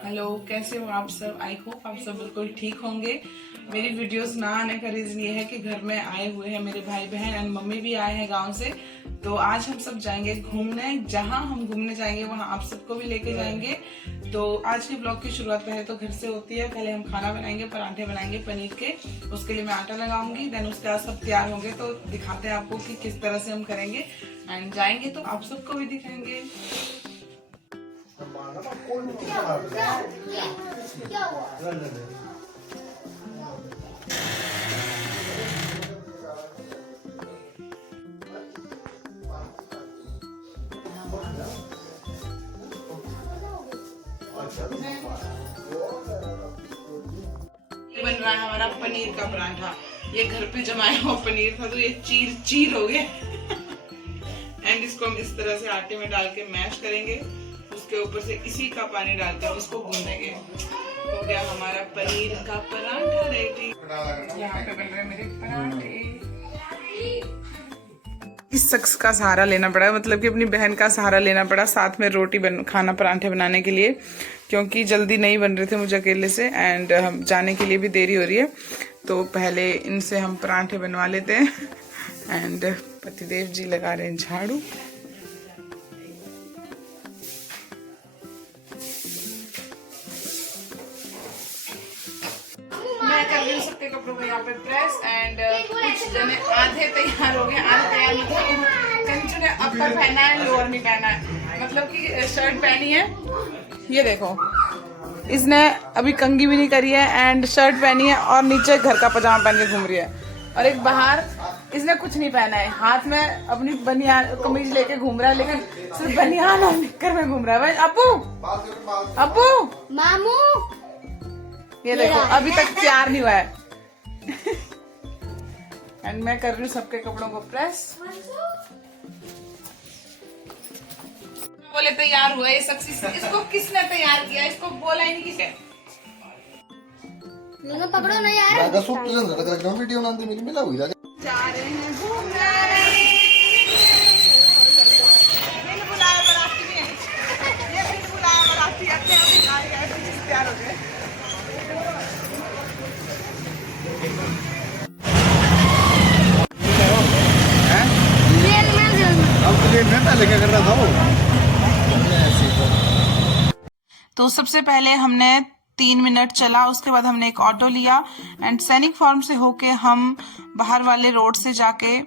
Hello, कैसे हो आप सब? आई होप आप सब बिल्कुल ठीक होंगे। मेरी वीडियोस ना आने का रीजन ये है कि घर में आए हुए हैं मेरे भाई बहन एंड मम्मी भी आए हैं गांव से। तो आज हम सब जाएंगे घूमने। जहां हम घूमने जाएंगे वहां आप सबको भी लेके जाएंगे। तो आज के ब्लॉग की शुरुआत पहले तो घर से होती है। पहले हम खाना बनाएंगे, पराठे बनाएंगे पनीर के। उसके लिए मैं आटा लगाऊंगी, देन उसके बाद सब तैयार होंगे तो दिखाते हैं आपको कि किस तरह से हम करेंगे। एंड जाएंगे तो आप सबको भी दिखाएंगे। ये बन रहा है हमारा पनीर का पराठा। ये घर पे जमाया हुआ पनीर था तो ये चीर चीर हो गया। एंड इसको हम इस तरह से आटे में डाल के मैश करेंगे। उसके ऊपर से इसी का पानी डालकर उसको भूनेंगे। हो गया हमारा पनीर का पराठा रेडी। यहाँ पे बन रहे मेरे पराठे। इस शख्स का सहारा लेना पड़ा, मतलब कि अपनी बहन का सहारा लेना पड़ा साथ में रोटी खाना पराठे बनाने के लिए, क्योंकि जल्दी नहीं बन रहे थे मुझे अकेले से एंड हम जाने के लिए भी देरी हो रही है। तो पहले इनसे हम पराठे बनवा लेते हैं। एंड पतिदेव जी लगा रहे हैं झाड़ू। मैं कर रही हूँ सबके कपड़ों को यहाँ पे प्रेस एंड कुछ जने आधे तैयार हो गए, आधे तैयार नहीं थे। कंचू ने अपर पहना है, लोअर नहीं पहना है, मतलब कि शर्ट पहनी है। ये देखो, इसने अभी कंघी भी नहीं करी है एंड शर्ट पहनी है और नीचे घर का पजामा पहन के घूम रही है। और एक बाहर इसने कुछ नहीं पहना है, हाथ में अपनी बनियान कमीज लेके घूम रहा है, लेकिन सिर्फ बनियान और निक्कर में घूम रहा है। भाई अब्बू अब्बू मामू, ये देखो अभी तक तैयार नहीं हुआ है। एंड मैं कर रही हूँ सबके कपड़ों को प्रेस। बोले तैयार हुआ ये शख्स, इसको किसने तैयार किया? इसको बोला ही नहीं किसी। दोनों पकड़ो ना यार। दादा सूट तुझे लग रहा है वीडियो बनाते मेरी मिला हुई दादा जा रहे हैं घूमने। बिन बुलाए बाराती में, ये बिन बुलाए बाराती आते हैं, अभी आ गए, तैयार हो गए। अब तुझे मैं पहले क्या कर रहा था वो। तो सबसे पहले हमने 3 मिनट चला, उसके बाद हमने एक ऑटो लिया एंड सैनिक फार्म से होके हम बाहर वाले रोड से जाके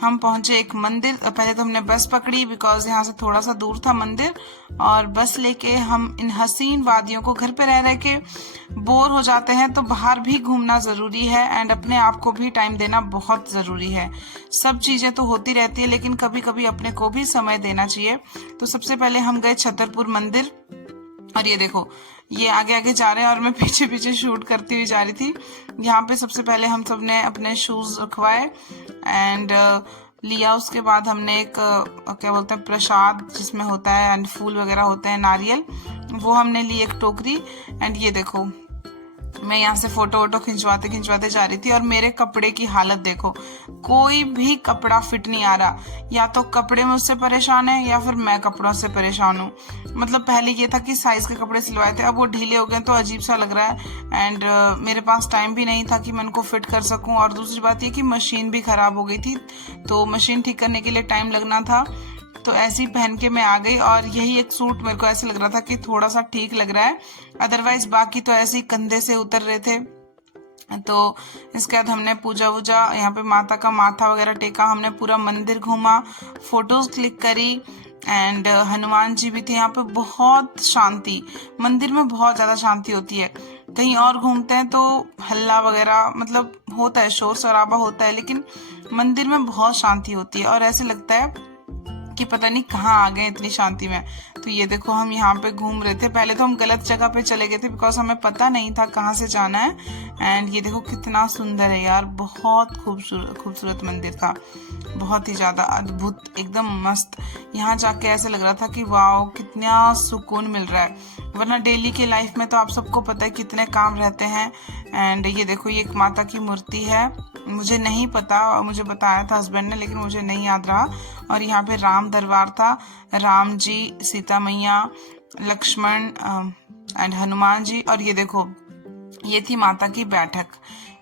हम पहुंचे एक मंदिर। पहले तो हमने बस पकड़ी बिकॉज यहाँ से थोड़ा सा दूर था मंदिर, और बस लेके हम इन हसीन वादियों को, घर पे रह रह के बोर हो जाते हैं तो बाहर भी घूमना जरूरी है एंड अपने आप को भी टाइम देना बहुत जरूरी है। सब चीजें तो होती रहती है लेकिन कभी कभी अपने को भी समय देना चाहिए। तो सबसे पहले हम गए छतरपुर मंदिर, और ये देखो ये आगे आगे जा रहे हैं और मैं पीछे पीछे शूट करती हुई जा रही थी। यहाँ पे सबसे पहले हम सब ने अपने शूज रखवाए एंड लिया। उसके बाद हमने एक क्या बोलते हैं प्रसाद जिसमें होता है एंड फूल वगैरह होते हैं, नारियल, वो हमने ली एक टोकरी। एंड ये देखो मैं यहाँ से फोटो वोटो खिंचवाते खिंचवाते जा रही थी और मेरे कपड़े की हालत देखो, कोई भी कपड़ा फिट नहीं आ रहा। या तो कपड़े मुझसे परेशान है या फिर मैं कपड़ों से परेशान हूँ। मतलब पहले ये था कि साइज के कपड़े सिलवाए थे, अब वो ढीले हो गए तो अजीब सा लग रहा है एंड मेरे पास टाइम भी नहीं था कि मैं उनको फिट कर सकूं। और दूसरी बात ये कि मशीन भी खराब हो गई थी, तो मशीन ठीक करने के लिए टाइम लगना था। तो ऐसे ही पहन के मैं आ गई और यही एक सूट मेरे को ऐसे लग रहा था कि थोड़ा सा ठीक लग रहा है, अदरवाइज बाकी तो ऐसे ही कंधे से उतर रहे थे। तो इसके बाद हमने पूजा वूजा यहाँ पे माता का माथा वगैरह टेका, हमने पूरा मंदिर घूमा, फोटोज क्लिक करी एंड हनुमान जी भी थे यहाँ पे। बहुत शांति, मंदिर में बहुत ज्यादा शांति होती है। कहीं और घूमते हैं तो हल्ला वगैरह मतलब होता है, शोर शराबा होता है, लेकिन मंदिर में बहुत शांति होती है और ऐसे लगता है कि पता नहीं कहाँ आ गए इतनी शांति में। तो ये देखो हम यहाँ पे घूम रहे थे, पहले तो हम गलत जगह पे चले गए थे बिकॉज हमें पता नहीं था कहाँ से जाना है। एंड ये देखो कितना सुंदर है यार, बहुत खूबसूरत मंदिर था, बहुत ही ज्यादा अद्भुत, एकदम मस्त। यहाँ जाके ऐसे लग रहा था कि वाओ कितना सुकून मिल रहा है, वरना डेली के लाइफ में तो आप सबको पता है कितने काम रहते हैं। एंड ये देखो ये एक माता की मूर्ति है, मुझे नहीं पता, मुझे बताया था हस्बैंड ने लेकिन मुझे नहीं याद रहा। और यहाँ पे राम दरबार था, राम जी, सीता मैया, लक्ष्मण, एंड हनुमान जी। और ये देखो, ये थी माता की बैठक।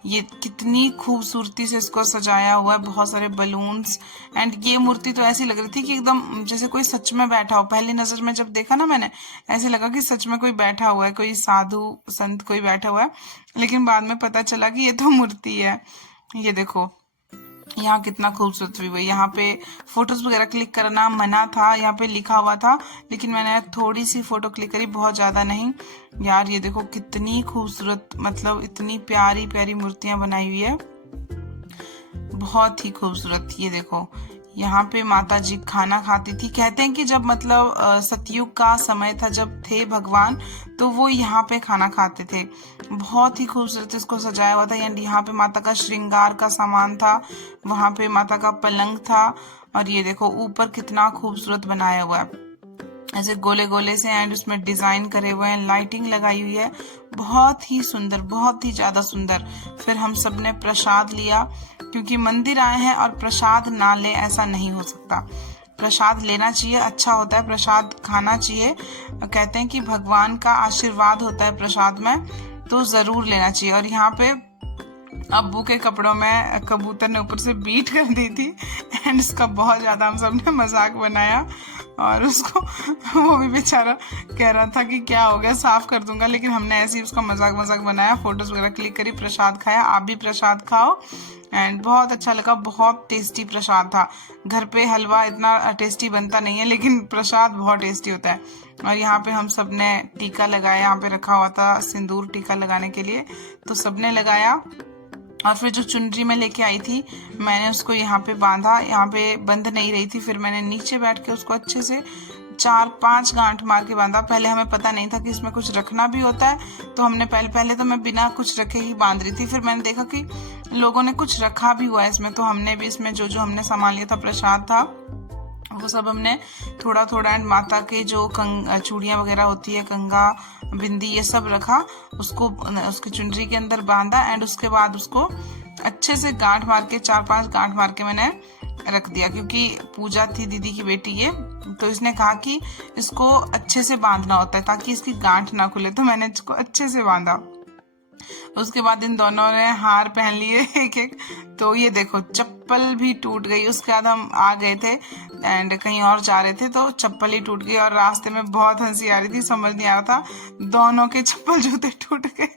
ये कितनी खूबसूरती से इसको सजाया हुआ है, बहुत सारे बलून्स। एंड ये मूर्ति तो ऐसी लग रही थी कि एकदम जैसे कोई सच में बैठा हो। पहली नजर में जब देखा ना मैंने, ऐसे लगा कि सच में कोई बैठा हुआ है, कोई साधु संत कोई बैठा हुआ है। लेकिन बाद में पता चला कि ये तो मूर्ति है। ये देखो यहाँ कितना खूबसूरत व्यू है। यहाँ पे फोटोज वगैरह क्लिक करना मना था, यहाँ पे लिखा हुआ था, लेकिन मैंने थोड़ी सी फोटो क्लिक करी, बहुत ज्यादा नहीं। यार ये देखो कितनी खूबसूरत, मतलब इतनी प्यारी प्यारी मूर्तियां बनाई हुई है, बहुत ही खूबसूरत। ये देखो यहाँ पे माता जी खाना खाती थी। कहते हैं कि जब मतलब सतयुग का समय था, जब थे भगवान, तो वो यहाँ पे खाना खाते थे। बहुत ही खूबसूरत इसको सजाया हुआ था। एंड यहाँ पे माता का श्रृंगार का सामान था, वहां पे माता का पलंग था। और ये देखो ऊपर कितना खूबसूरत बनाया हुआ है, ऐसे गोले गोले से, एंड उसमें डिजाइन करे हुए हैं, लाइटिंग लगाई हुई है, बहुत ही सुंदर, बहुत ही ज्यादा सुंदर। फिर हम सब ने प्रसाद लिया, क्योंकि मंदिर आए हैं और प्रसाद ना ले ऐसा नहीं हो सकता। प्रसाद लेना चाहिए, अच्छा होता है, प्रसाद खाना चाहिए। कहते हैं कि भगवान का आशीर्वाद होता है प्रसाद में, तो जरूर लेना चाहिए। और यहाँ पे अब्बू के कपड़ों में कबूतर ने ऊपर से बीट कर दी थी, एंड इसका बहुत ज्यादा हम सब ने मजाक बनाया। और उसको वो भी बेचारा कह रहा था कि क्या हो गया, साफ कर दूंगा, लेकिन हमने ऐसे ही उसका मजाक मजाक बनाया, फोटोज वगैरह क्लिक करी, प्रसाद खाया। आप भी प्रसाद खाओ, एंड बहुत अच्छा लगा, बहुत टेस्टी प्रसाद था। घर पे हलवा इतना टेस्टी बनता नहीं है, लेकिन प्रसाद बहुत टेस्टी होता है। और यहाँ पे हम सब ने टीका लगाया, यहाँ पे रखा हुआ था सिंदूर टीका लगाने के लिए, तो सबने लगाया। और फिर जो चुनरी में लेके आई थी, मैंने उसको यहाँ पे बांधा, यहाँ पे बंध नहीं रही थी, फिर मैंने नीचे बैठ के उसको अच्छे से 4-5 गांठ मार के बांधा। पहले हमें पता नहीं था कि इसमें कुछ रखना भी होता है, तो हमने पहले तो मैं बिना कुछ रखे ही बांध रही थी। फिर मैंने देखा कि लोगों ने कुछ रखा भी हुआ है इसमें, तो हमने भी इसमें जो जो हमने सामान लिया था, प्रसाद था, वो सब हमने थोड़ा थोड़ा, एंड माता के जो चूड़ियाँ वगैरह होती है, कंगा बिंदी, ये सब रखा, उसको उसकी चुनरी के अंदर बांधा। एंड उसके बाद उसको अच्छे से गांठ मार के, 4-5 गांठ मार के मैंने रख दिया, क्योंकि पूजा थी दीदी की बेटी ये, तो इसने कहा कि इसको अच्छे से बांधना होता है ताकि इसकी गांठ ना खुले, तो मैंने इसको अच्छे से बांधा। उसके बाद इन दोनों ने हार पहन लिए एक एक, तो ये देखो चप्पल भी टूट गई। उसके बाद हम आ गए थे एंड कहीं और जा रहे थे, तो चप्पल ही टूट गई, और रास्ते में बहुत हंसी आ रही थी, समझ नहीं आ रहा था, दोनों के चप्पल जूते टूट गए।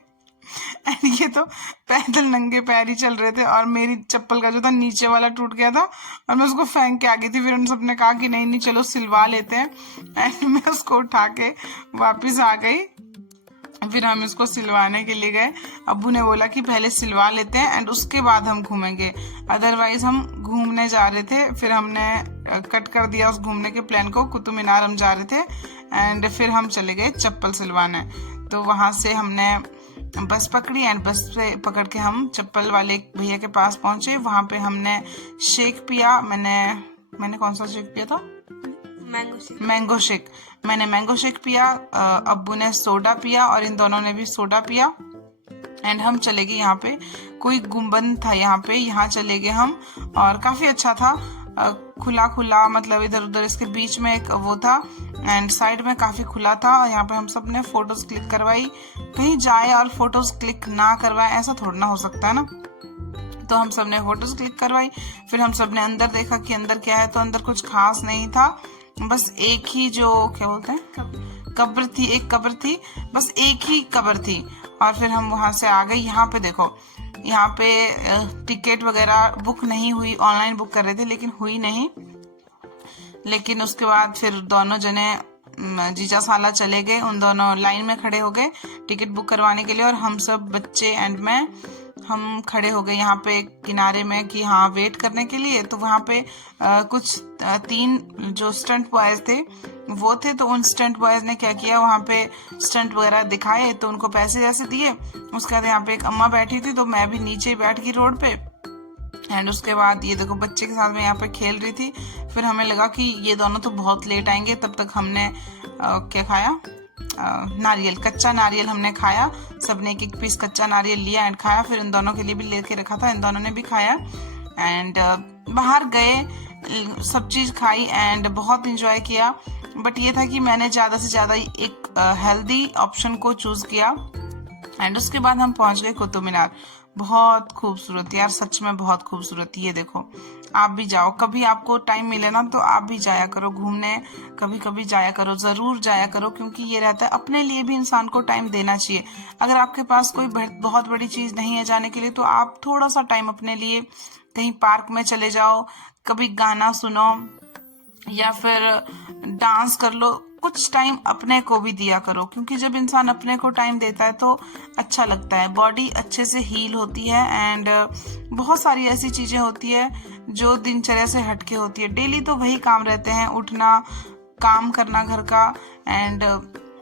एंड ये तो पैदल नंगे पैर ही चल रहे थे, और मेरी चप्पल का जो था नीचे वाला टूट गया था, और मैं उसको फेंक के आ गई थी। फिर उन सबने कहा कि नहीं नहीं चलो सिलवा लेते हैं, एंड मैं उसको उठा के वापिस आ गई। फिर हम इसको सिलवाने के लिए गए। अब्बू ने बोला कि पहले सिलवा लेते हैं एंड उसके बाद हम घूमेंगे, अदरवाइज हम घूमने जा रहे थे। फिर हमने कट कर दिया उस घूमने के प्लान को, कुतुब मीनार हम जा रहे थे, एंड फिर हम चले गए चप्पल सिलवाने। तो वहां से हमने बस पकड़ी, एंड बस से पकड़ के हम चप्पल वाले भैया के पास पहुंचे। वहां पे हमने शेक पिया। मैंने कौन सा शेक पिया था? Mango shake. मैंने मैंगो शेक पिया, अब्बू ने सोडा पिया, और इन दोनों ने भी सोडा पिया। एंड हम चले गए, यहाँ पे कोई गुम्बद था, यहाँ चले गए हम, और काफी अच्छा था, खुला खुला, मतलब इधर उधर इसके बीच में एक वो था, एंड साइड में काफी खुला था। और यहाँ पे हम सब ने फोटोज क्लिक करवाई। कहीं जाए और फोटोज क्लिक ना करवाए ऐसा थोड़ा ना हो सकता है ना, तो हम सब ने फोटोज क्लिक करवाई। फिर हम सब ने अंदर देखा कि अंदर क्या है, तो अंदर कुछ खास नहीं था, बस एक ही जो क्या बोलते हैं कब्र थी, एक कब्र थी, बस एक ही कब्र थी। और फिर हम वहां से आ गए। यहाँ पे देखो, यहाँ पे टिकट वगैरह बुक नहीं हुई, ऑनलाइन बुक कर रहे थे लेकिन हुई नहीं। लेकिन उसके बाद फिर दोनों जने जीजा साला चले गए, उन दोनों लाइन में खड़े हो गए टिकट बुक करवाने के लिए, और हम सब बच्चे एंड मैं हम खड़े हो गए यहाँ पे किनारे में कि हाँ वेट करने के लिए। तो वहाँ पे कुछ 3 जो स्टंट बॉयज थे वो थे, तो उन स्टंट बॉयज ने क्या किया, वहाँ पे स्टंट वगैरह दिखाए, तो उनको पैसे जैसे दिए। उसके बाद यहाँ पे एक अम्मा बैठी थी, तो मैं भी नीचे बैठ गई रोड पे। एंड उसके बाद ये देखो बच्चे के साथ में यहाँ पे खेल रही थी। फिर हमें लगा कि ये दोनों तो बहुत लेट आएंगे, तब तक हमने क्या खाया, नारियल, कच्चा नारियल हमने खाया। सबने एक पीस कच्चा नारियल लिया एंड खाया। फिर इन दोनों के लिए भी लेके रखा था, इन दोनों ने भी खाया। एंड बाहर गए, सब चीज खाई एंड बहुत इंजॉय किया। बट ये था कि मैंने ज़्यादा से ज़्यादा एक हेल्दी ऑप्शन को चूज़ किया। एंड उसके बाद हम पहुंच गए कुतुब मीनार। बहुत खूबसूरत यार, सच में बहुत खूबसूरत। ये देखो, आप भी जाओ, कभी आपको टाइम मिले ना तो आप भी जाया करो घूमने, कभी कभी जाया करो, जरूर जाया करो, क्योंकि ये रहता है अपने लिए भी इंसान को टाइम देना चाहिए। अगर आपके पास कोई बहुत बड़ी चीज नहीं है जाने के लिए, तो आप थोड़ा सा टाइम अपने लिए कहीं पार्क में चले जाओ, कभी गाना सुनो या फिर डांस कर लो, कुछ टाइम अपने को भी दिया करो, क्योंकि जब इंसान अपने को टाइम देता है तो अच्छा लगता है, बॉडी अच्छे से हील होती है। एंड बहुत सारी ऐसी चीजें होती है जो दिनचर्या से हटके होती है। डेली तो वही काम रहते हैं, उठना, काम करना घर का, एंड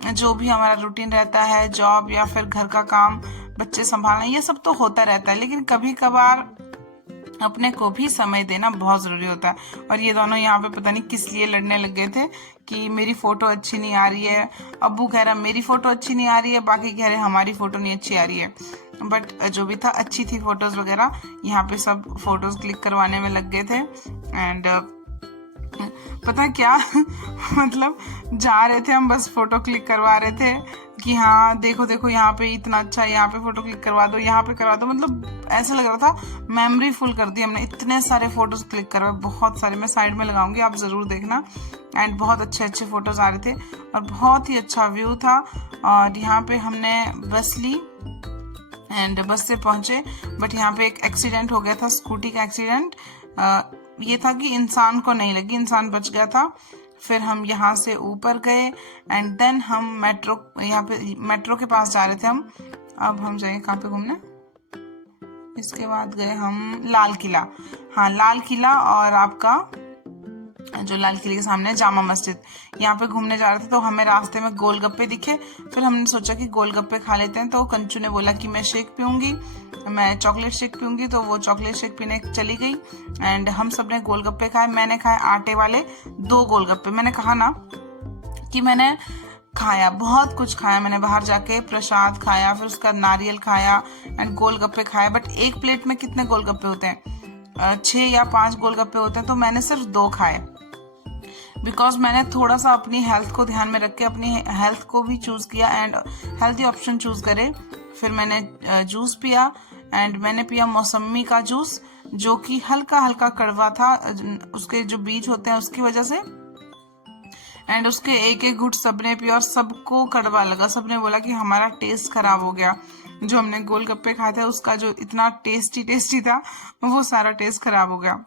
जो भी हमारा रूटीन रहता है, जॉब या फिर घर का काम, बच्चे संभालना, ये सब तो होता रहता है। लेकिन कभी कभार अपने को भी समय देना बहुत जरूरी होता है। और ये दोनों यहाँ पे पता नहीं किस लिए लड़ने लग गए थे कि मेरी फोटो अच्छी नहीं आ रही है। अब्बू कह रहा मेरी फोटो अच्छी नहीं आ रही है, बाकी कह रहे हमारी फोटो नहीं अच्छी आ रही है। बट जो भी था, अच्छी थी फोटोज वगैरह। यहाँ पे सब फोटोज क्लिक करवाने में लग गए थे। एंड पता क्या मतलब जा रहे थे हम, बस फोटो क्लिक करवा रहे थे कि हाँ देखो देखो यहाँ पे इतना अच्छा है, यहाँ पे फोटो क्लिक करवा दो, यहाँ पे करवा दो। मतलब ऐसा लग रहा था मेमोरी फुल कर दी हमने, इतने सारे फोटोज क्लिक करवाए, बहुत सारे। मैं साइड में लगाऊंगी, आप जरूर देखना। एंड बहुत अच्छे अच्छे फोटोज आ रहे थे और बहुत ही अच्छा व्यू था। और यहाँ पे हमने बस ली एंड बस से पहुंचे, बट यहाँ पे एक एक्सीडेंट हो गया था, स्कूटी का एक्सीडेंट। ये था कि इंसान को नहीं लगी, इंसान बच गया था। फिर हम यहाँ से ऊपर गए एंड देन हम यहाँ पे मेट्रो के पास जा रहे थे हम। अब हम जाएंगे कहाँ पे घूमने, इसके बाद गए हम लाल किला। हाँ, लाल किला और आपका जो लाल किले के सामने जामा मस्जिद, यहाँ पे घूमने जा रहे थे। तो हमें रास्ते में गोलगप्पे दिखे, फिर हमने सोचा कि गोलगप्पे खा लेते हैं। तो कंचू ने बोला कि मैं शेक पीऊंगी, मैं चॉकलेट शेक पीऊंगी, तो वो चॉकलेट शेक पीने चली गई। एंड हम सब ने गोलगप्पे खाए। मैंने खाए आटे वाले 2 गोलगप्पे। मैंने कहा ना कि मैंने खाया, बहुत कुछ खाया मैंने बाहर जाके, प्रसाद खाया, फिर उसका नारियल खाया एंड गोलगप्पे खाया। बट एक प्लेट में कितने गोलगप्पे होते हैं? 6 या 5 गोलगप्पे होते हैं, तो मैंने सिर्फ 2 खाए, बिकॉज मैंने थोड़ा सा अपनी हेल्थ को ध्यान में रख के अपनी हेल्थ को भी चूज किया एंड हेल्थी ऑप्शन चूज करे। फिर मैंने जूस पिया एंड मैंने पिया मौसमी का जूस, जो कि हल्का हल्का कड़वा था, उसके जो बीज होते हैं उसकी वजह से। एंड उसके एक एक घुट सबने पिया और सबको कड़वा लगा। सबने बोला कि हमारा टेस्ट खराब हो गया, जो हमने गोलगप्पे खाए थे उसका जो इतना टेस्टी था, वो सारा टेस्ट खराब हो गया।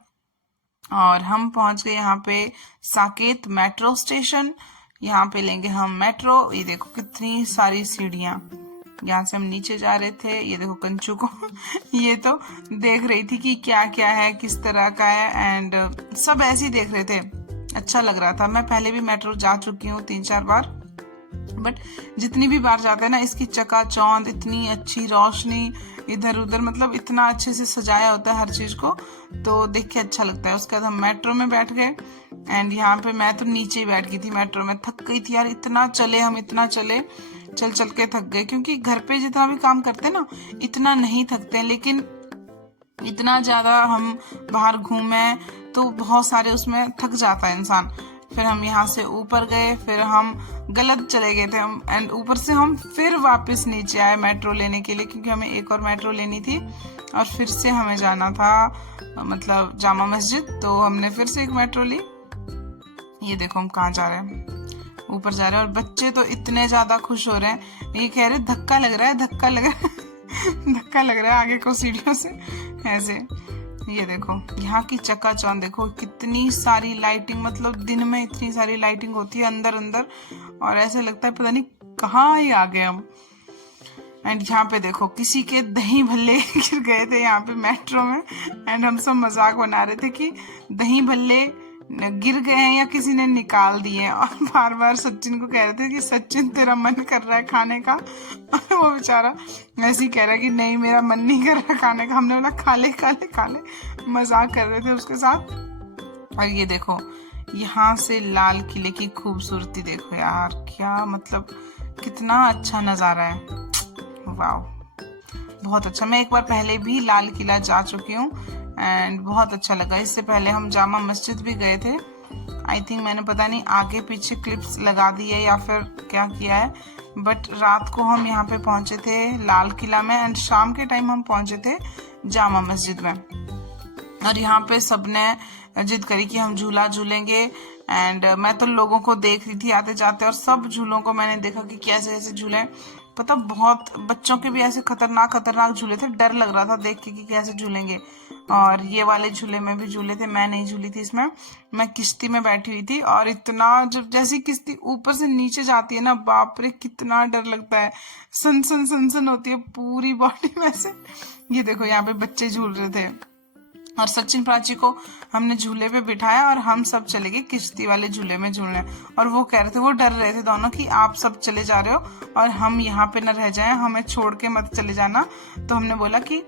और हम पहुंच गए यहाँ पे साकेत मेट्रो स्टेशन। यहाँ पे लेंगे हम मेट्रो। ये देखो कितनी सारी सीढ़ियां, यहाँ से हम नीचे जा रहे थे। ये देखो कंचू को ये तो देख रही थी कि क्या क्या है, किस तरह का है, एंड सब ऐसे ही देख रहे थे, अच्छा लग रहा था। मैं पहले भी मेट्रो जा चुकी हूँ 3-4 बार, बट जितनी भी बार जाते हैं ना, इसकी चकाचौंध, इतनी अच्छी रोशनी इधर उधर, मतलब इतना अच्छे से सजाया होता है हर चीज को, तो देख के अच्छा लगता है। उसके बाद हम मेट्रो में बैठ गए एंड यहाँ पे मैं तो नीचे ही बैठ गई थी मेट्रो में, थक गई थी यार, इतना चले हम, इतना चले, चल चल के थक गए। क्योंकि घर पे जितना भी काम करते हैं ना, इतना नहीं थकते, लेकिन इतना ज्यादा हम बाहर घूमे तो बहुत सारे उसमें थक जाता है इंसान। फिर हम यहाँ से ऊपर गए, फिर हम गलत चले गए थे हम, एंड ऊपर से हम फिर वापस नीचे आए मेट्रो लेने के लिए, क्योंकि हमें एक और मेट्रो लेनी थी और फिर से हमें जाना था मतलब जामा मस्जिद। तो हमने फिर से एक मेट्रो ली। ये देखो हम कहाँ जा रहे हैं, ऊपर जा रहे हैं। और बच्चे तो इतने ज्यादा खुश हो रहे हैं, ये कह रहे धक्का लग रहा है, धक्का लग रहा है धक्का लग रहा है आगे को सीढ़ियों से ऐसे। ये देखो यहाँ की चकाचौंध देखो, कितनी सारी लाइटिंग, मतलब दिन में इतनी सारी लाइटिंग होती है अंदर अंदर, और ऐसे लगता है पता नहीं कहाँ ही आ गए हम। एंड यहाँ पे देखो किसी के दही भल्ले गिर गए थे यहाँ पे मेट्रो में, एंड हम सब मजाक बना रहे थे कि दही भल्ले गिर गए हैं या किसी ने निकाल दिए। और बार बार सचिन को कह रहे थे कि सचिन तेरा मन कर रहा है खाने का, और वो बेचारा ऐसे ही कह रहा है कि नहीं मेरा मन नहीं कर रहा खाने का। हमने बोला खा ले खा ले खा ले, मजाक कर रहे थे उसके साथ। और ये देखो यहाँ से लाल किले की खूबसूरती देखो यार, क्या मतलब कितना अच्छा नजारा है, वाह बहुत अच्छा। मैं एक बार पहले भी लाल किला जा चुकी हूँ एंड बहुत अच्छा लगा। इससे पहले हम जामा मस्जिद भी गए थे। आई थिंक मैंने पता नहीं आगे पीछे क्लिप्स लगा दी है या फिर क्या किया है, बट रात को हम यहाँ पे पहुंचे थे लाल किला में एंड शाम के टाइम हम पहुंचे थे जामा मस्जिद में। और यहाँ पे सबने जिद करी कि हम झूला झूलेंगे एंड मैं तो लोगों को देख रही थी आते जाते और सब झूलों को मैंने देखा कि कैसे कैसे झूले, पता बहुत बच्चों के भी ऐसे खतरनाक झूले थे, डर लग रहा था देख के कि कैसे झूलेंगे। और ये वाले झूले में भी झूले थे, मैं नहीं झूली थी इसमें, मैं किश्ती में बैठी हुई थी और इतना जब जैसी किश्ती ऊपर से नीचे जाती है ना, बाप रे कितना डर लगता है, सन सन सन सन होती है पूरी बॉडी में से। ये देखो यहाँ पे बच्चे झूल रहे थे और सचिन प्राची को हमने झूले पे बिठाया और हम सब चले गए किश्ती वाले झूले में झूलने। और वो कह रहे थे, वो डर रहे थे दोनों कि आप सब चले जा रहे हो और हम यहाँ पे न रह जाएं, हमें छोड़ के मत चले जाना। तो हमने बोला कि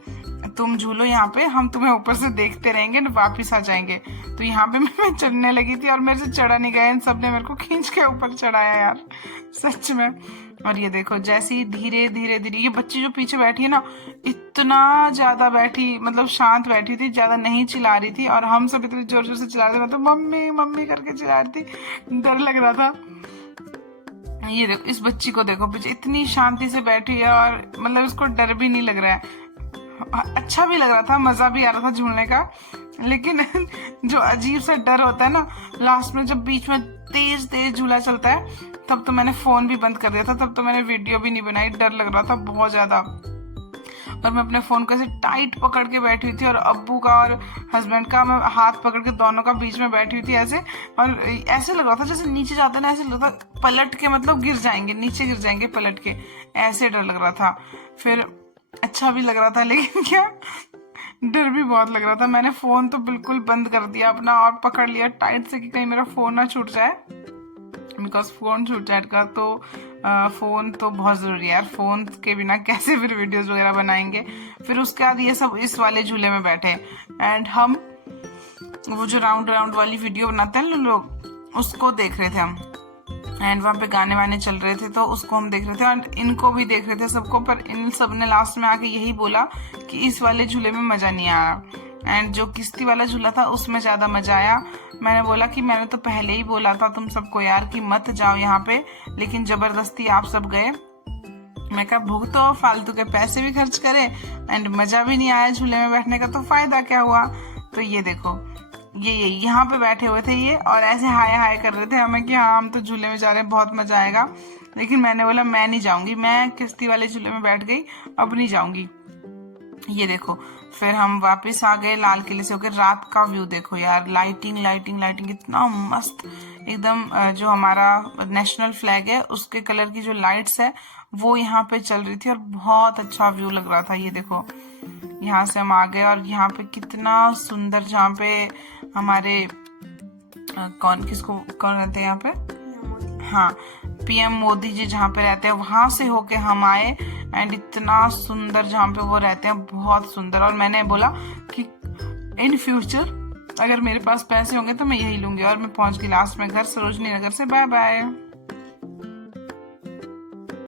तुम झूलो यहाँ पे, हम तुम्हें ऊपर से देखते रहेंगे न वापिस आ जाएंगे। तो यहाँ पे मैं चढ़ने लगी थी और मेरे से चढ़ा नहीं गया, इन सब ने मेरे को खींच के ऊपर चढ़ाया यार सच में। और ये देखो जैसे ही धीरे धीरे धीरे, ये बच्ची जो पीछे बैठी है ना इतना ज्यादा बैठी, मतलब शांत बैठी थी, ज्यादा नहीं चिल्ला रही थी और हम सब इतने जोर जोर से चिल्ला रहे थे, तो मम्मी मम्मी करके चिल्ला रही थी, डर लग रहा था। ये देखो इस बच्ची को देखो पीछे इतनी शांति से बैठी है और मतलब इसको डर भी नहीं लग रहा है, अच्छा भी लग रहा था, मजा भी आ रहा था झूलने का। लेकिन जो अजीब सा डर होता है ना लास्ट में, जब बीच में तेज तेज झूला चलता है, तब तो मैंने फोन भी बंद कर दिया था, तब तो मैंने वीडियो भी नहीं बनाई, डर लग रहा था बहुत ज्यादा। और मैं अपने फोन को ऐसे टाइट पकड़ के बैठी हुई थी और अब्बू का और हस्बैंड का मैं हाथ पकड़ के दोनों का बीच में बैठी हुई थी ऐसे, और ऐसे लग रहा था जैसे नीचे जाते ना, ऐसे लग रहा था पलट के मतलब गिर जाएंगे, नीचे गिर जाएंगे पलट के, ऐसे डर लग रहा था। फिर अच्छा भी लग रहा था, लेकिन क्या डर भी बहुत लग रहा था। मैंने फोन तो बिल्कुल बंद कर दिया अपना और पकड़ लिया टाइट से कि कहीं मेरा फोन ना छूट जाए, बिकॉज फोन छूट जाएगा तो फोन तो बहुत जरूरी है यार, फोन के बिना कैसे फिर वीडियोस वगैरह बनाएंगे। फिर उसके बाद ये सब इस वाले झूले में बैठे एंड हम वो जो राउंड राउंड वाली वीडियो बनाते हैं लोग, उसको देख रहे थे हम एंड वहाँ पे गाने वाने चल रहे थे तो उसको हम देख रहे थे और इनको भी देख रहे थे सबको। पर इन सब ने लास्ट में आके यही बोला कि इस वाले झूले में मजा नहीं आया एंड जो किश्ती वाला झूला था उसमें ज्यादा मजा आया। मैंने बोला कि मैंने तो पहले ही बोला था तुम सबको यार कि मत जाओ यहाँ पे, लेकिन जबरदस्ती आप सब गए। मैं कहा भुगतो, फालतू के पैसे भी खर्च करे एंड मजा भी नहीं आया झूले में बैठने का, तो फायदा क्या हुआ। तो ये देखो ये यहाँ पे बैठे हुए थे ये और ऐसे हाय हाय कर रहे थे हमें कि हाँ हम तो झूले में जा रहे हैं, बहुत मजा आएगा। लेकिन मैंने बोला मैं नहीं जाऊंगी, मैं किश्ती वाले झूले में बैठ गई, अब नहीं जाऊंगी। ये देखो फिर हम वापस आ गए लाल किले से होकर। रात का व्यू देखो यार, लाइटिंग लाइटिंग लाइटिंग इतना मस्त एकदम, जो हमारा नेशनल फ्लैग है उसके कलर की जो लाइट्स है वो यहाँ पे चल रही थी और बहुत अच्छा व्यू लग रहा था। ये देखो यहाँ से हम आ गए और यहाँ पे कितना सुंदर, जहाँ पे हमारे कौन रहते हैं यहाँ पे, हाँ पीएम मोदी जी जहाँ पे रहते हैं वहां से होके हम आए एंड इतना सुंदर जहाँ पे वो रहते हैं, बहुत सुंदर। और मैंने बोला कि इन फ्यूचर अगर मेरे पास पैसे होंगे तो मैं यही लूंगी। और मैं पहुंच गई लास्ट में घर, सरोजनी नगर से। Bye bye.